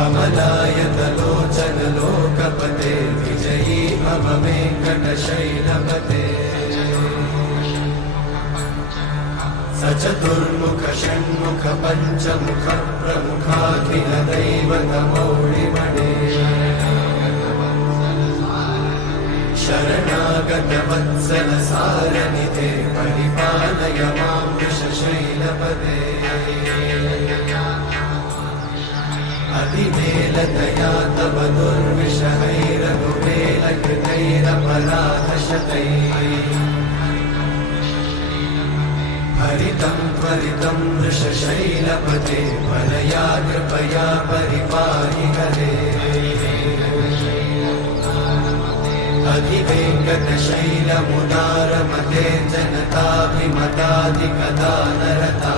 कमलायतलोचन लोकपते विजयी भव वेङ्कटशैलपते सचतुर्मुख षण्मुख पञ्चमुख प्रमुखाखिल दैवतमौळिमणे शरणागत वत्सल सारनिधे परिपालय मां वृषशैलपते अतिवेलतया तव दुर्विषहैरनुवेलकृतैरपराधशतैः हरितं त्वरितं वृषशैलपते परया कृपया परिपाहि हरे अधिवेङ्कटशैलमुदारमते जनताभिमताधिकदानरता